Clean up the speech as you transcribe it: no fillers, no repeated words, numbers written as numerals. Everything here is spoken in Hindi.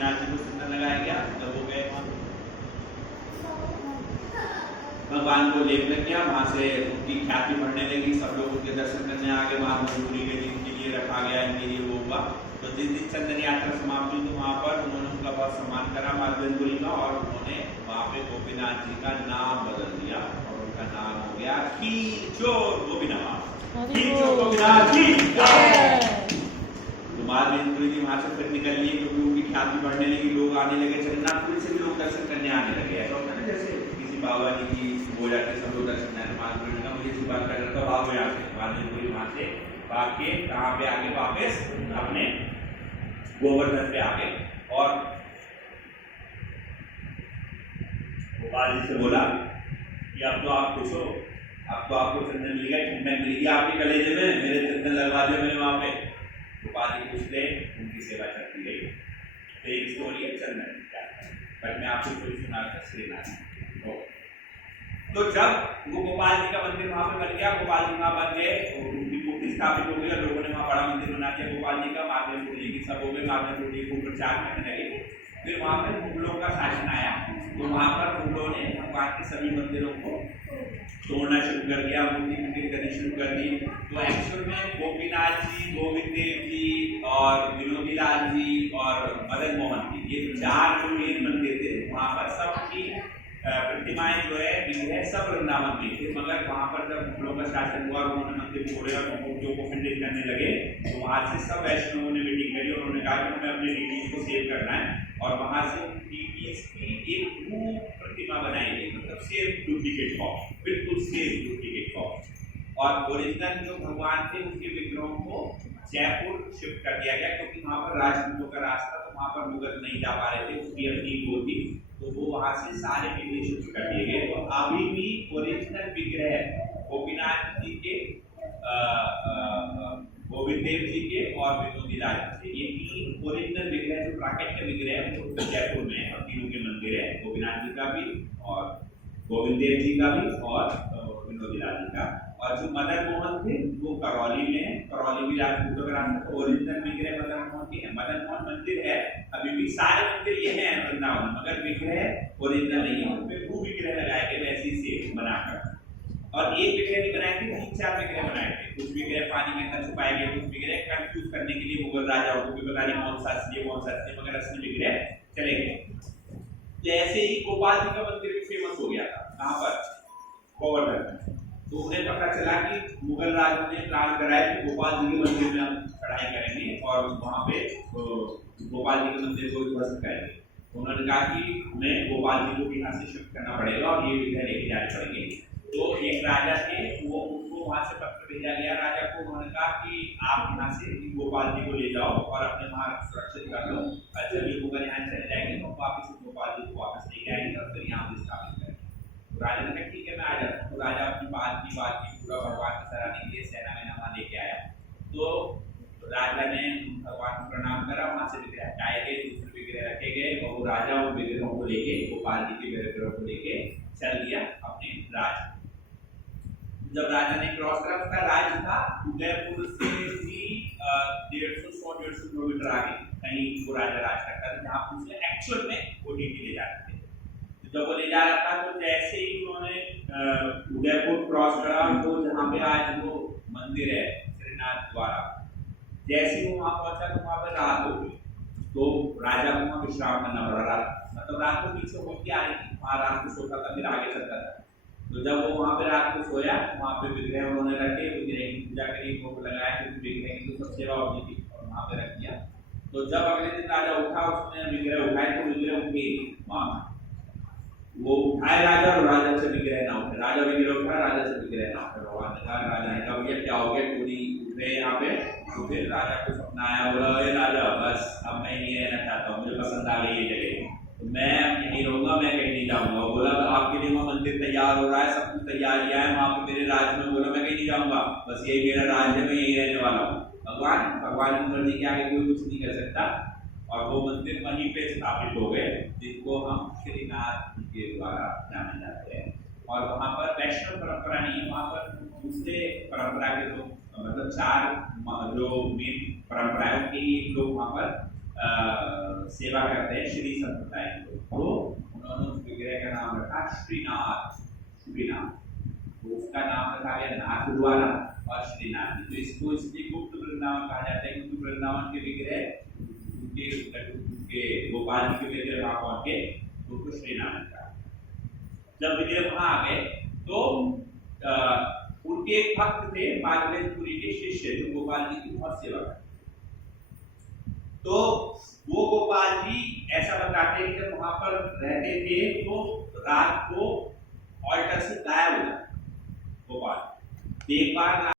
गोपीनाथ जी को चंदन लगाया गया। जब वो गए वहां भगवान को लेप लग गया, वहां से उनकी ख्याति बढ़ने लगी, सब लोग उनके दर्शन करने आ गए। वहां मजदूरी के दिन के लिए रखा गया, इनके लिए वो हुआ। तो जिस दिन चंदन यात्रा समाप्त हुई तो वहां पर उन्होंने उनका बहुत सम्मान करा माधवेंद्रपुरी का, और उन्होंने वहां पे गोपीनाथ जी का नाम बदल दिया और उनका नाम हो गया खींचोर गोपीनाथ। खींचोर गोपीनाथ जी तो माधवेंद्रपुरी जी वहां से फिर निकल लिए, क्योंकि उनकी ख्याति बढ़ने लगी, लोग आने लगे। जगन्नाथपुरी से भी लोग दर्शन करने आने लगे। ऐसा होता है ना जैसे किसी बाबा जी की हो जाते सब लोग दर्शन करने, माधवेंद्रपुरी का मुझे इसी बात का डर था, भागो यहाँ से। माधवेंद्रपुरी वहां से भाग के कहाँ पे आगे वापस अपने गोवर्धन पे आ गए, और गोपाल जी से बोला कि अब तो आप खुश हो, अब तो आपको चंदन मिल गया, ठंडक मिल गई आपके कलेजे में, मेरे चंदन लगवा दिया मैंने वहां पे। गोपाल जी खुश थे, उनकी सेवा चलती रही। तो एक स्टोरी है चंदन की, बट मैं आपको स्टोरी सुनाता श्रीनाथ। तो जब वो गोपाल जी का मंदिर वहां पे बन गया, गोपाल जी वहां बन गए, उनकी मूर्ति स्थापित हो गई, लोगों ने वहां बड़ा मंदिर बना दिया गोपाल जी का। माधवेंद्रपुरी जी की सब हो गए, माधवेंद्रपुरी जी को प्रचार करने लगे। फिर वहां पर मुगलों का शासन आया, तो वहां पर मुगलों ने भगवान के सभी मंदिरों को तोड़ना शुरू कर दिया, मूर्ति खंडित करनी शुरू कर दी। तो एक्चुअल में गोपीनाथ जी, गोविंद देव जी और विनोदी लाल जी और मदन मोहन जी, ये चार जो मेन मंदिर थे, वहां पर सबकी प्रतिमाएं जो है विग्रह सब वृंदावन में थे। मगर वहां पर जब मुगलों का शासन हुआ, उन्होंने मंदिर तोड़े और मूर्तियों को खंडित करने लगे, तो वहां से सब वैष्णवों ने मीटिंग करी और उन्होंने कहा कि हमें अपने डिटीज को सेव करना है, और वहां से डिटीज की एक प्रतिमा बनाई गई, मतलब सेम डुप्लीकेट कॉपी, बिल्कुल सेम डुप्लीकेट कॉपी। और ओरिजिनल जो भगवान थे उनके विग्रहों को जयपुर शिफ्ट कर दिया गया, क्योंकि वहां पर राजपूतों का रास्ता, तो वहां पर मुगल नहीं जा पा रहे थे, उसकी अपनी वो थी, तो वो वहां से सारे विग्रह शिफ्ट कर दिए गए। तो अभी भी ओरिजिनल विग्रह गोपीनाथ जी के, गोविंद देव जी के और विनोदी लाल जी, ये तीन ओरिजिनल विग्रह जो प्राकृतिक विग्रह है वो जयपुर में है, और तीनों के मंदिर है, गोपीनाथ जी का भी और गोविंद देव जी का भी और विनोदी लाल जी का। और जो मदन मोहन थे वो करौली में है, करौली भी राजपूतों का रास्ता, तो ओरिजिनल विग्रह मदन मोहन के है। मदन मोहन मंदिर है, अभी भी सारे मंदिर ये हैं वृंदावन, मगर विग्रह ओरिजिनल नहीं है, उनपे वो विग्रह लगाए गए वैसी से बनाकर। और एक विग्रह नहीं बनाए थे, 3-4 विग्रह बनाए थे। कुछ विग्रह पानी के अंदर छुपाए गए, कुछ विग्रह कंफ्यूज करने के लिए मुगल राजाओं को भी पता नहीं कौन सा असली कौन सा असली, मगर असली विग्रह चले गए। जैसे ही गोपाल जी का मंदिर भी फेमस हो गया था, कहाँ पर, गोवर्धन में, तो उन्हें पता चला कि मुगल राज ने प्लान कराया कि गोपाल जी के मंदिर में हम चढ़ाई करेंगे और वहां पे गोपाल जी के मंदिर को ध्वस्त करेंगे। उन्होंने कहा कि हमें गोपाल जी को यहाँ से शिफ्ट करना पड़ेगा और ये विग्रह लेके जाने पड़ेंगे। तो एक राजा थे, वो उनको वहां से पत्र भेजा गया राजा को। उन्होंने कहा कि आप यहाँ से गोपाल जी को ले जाओ और अपने वहां सुरक्षित कर लो, जब ये मुगल यहाँ चले जाएंगे तो वापिस गोपाल जी को वापस लेके आएंगे और फिर यहाँ पे स्थापित करेंगे। तो राजा ने कहा ठीक है मैं आ जाता हूँ। तो राजा अपनी बात की पूरा भगवान को सराहने के लिए सेना में वहां लेके आया। तो राजा ने भगवान को प्रणाम करा, वहां से विग्रह हटाए गए, दूसरे विग्रह रखे गए, और वो राजा उन विग्रहों को लेके, गोपाल जी के विग्रहों को लेके चल दिया अपने राज। जब राजा ने क्रॉस करा, उसका राज था उदयपुर से भी 150 किलोमीटर आगे कहीं वो राजा राज करता था, जहाँ पर उसने एक्चुअल में वो ड्यूटी ले जाते थे। जब वो ले जा रहा था, तो जैसे ही उन्होंने उदयपुर क्रॉस करा, तो जहाँ पे आज वो मंदिर है श्रीनाथ द्वारा, जैसे ही वो वहां पहुंचा तो वहां पर रात हो गई। तो राजा को वहां विश्राम करना पड़ा, रात मतलब रात को पीछे होती आ रही थी, वहां रात को सोता था, फिर आगे चलता था। तो जब वो वहां पे रात को सोया, वहां पे विग्रह उन्होंने रखे, विग्रह की पूजा करी, भोग लगाया, क्योंकि विग्रह की तो सब सेवा होती थी, और वहां पे रख दिया। तो जब अगले दिन राजा उठा, उसने विग्रह उठाए, तो विग्रह उठे वहां, वो उठाए राजा और राजा से विग्रह ना उठे, राजा विग्रह उठा, राजा से विग्रह ना उठे। भगवान ने कहा, राजा ने कहा भैया क्या हो गया, पूरी उठे यहाँ पे। तो फिर राजा को सपना आया, बोला अरे राजा बस अब मैं यहीं रहना चाहता हूँ, मुझे पसंद आ गई ये जगह, तो मैं यहीं रहूंगा, मैं कहीं नहीं जाऊंगा। बोला आपके लिए वहाँ मंदिर तैयार हो रहा है, सब कुछ तैयारियां है वहाँ पे मेरे राज में, बोला मैं कहीं नहीं जाऊंगा, बस यही मेरा राज है, मैं यहीं रहने वाला हूँ। भगवान की मर्जी के आगे कोई कुछ नहीं कर सकता। और वो मंदिर वहीं पे स्थापित हो गए, जिनको हम श्रीनाथ के द्वारा जाने जाते हैं। और वहाँ पर वैष्णव परंपरा नहीं है, वहाँ पर दूसरे परंपरा के लोग, मतलब 4 जो मेन परंपराओं के लोग वहाँ पर सेवा करते हैं श्री संप्रदाय के लोग, तो उन्होंने उस विग्रह का नाम रखा श्रीनाथ। श्रीनाथ, तो उसका नाम रखा गया नाथ द्वारा और श्रीनाथ। तो इसको इसलिए गुप्त वृंदावन कहा जाता है क्योंकि वृंदावन के विग्रह उनके गोपाल जी के विग्रह वहां पहुंचे तो उनको श्रीनाथ कहा। जब विग्रह वहां आ गए तो उनके एक भक्त थे माधवेंद्रपुरी के शिष्य जो गोपाल जी की बहुत सेवा करते, तो वो गोपाल जी ऐसा बताते हैं कि जब वहां पर रहते थे तो रात को ऑल्टर से गायब हो जाता गोपाल। एक बार